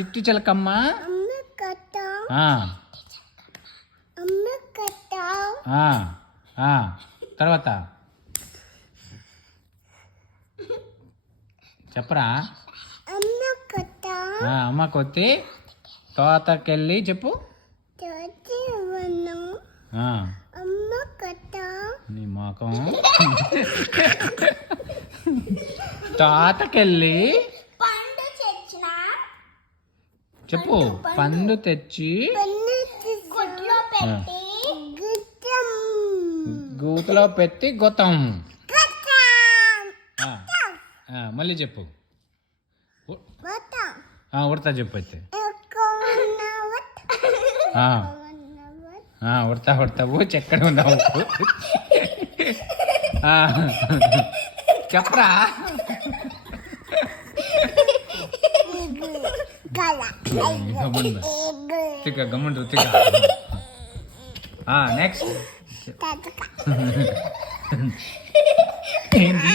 చిట్టి చిలకమ్మ. ఆ, ఆ, ఆ. తర్వాత చెప్పరా. అమ్మ కొత్తి తోటకెళ్ళి చెప్పు. ఆ, నీ మొఖం. తోటకెళ్ళి చెప్పు. పండు తెచ్చి గూతులో పెట్టి గొత్తం. మళ్ళీ చెప్పు. ఉడతా చెప్పు అయితే. ఉడతా ఉడతావు చెక్కడ ఉన్నావు. చెప్పరా. గమ్ముండు తిక్క. నెక్స్ట్ ఏంటి.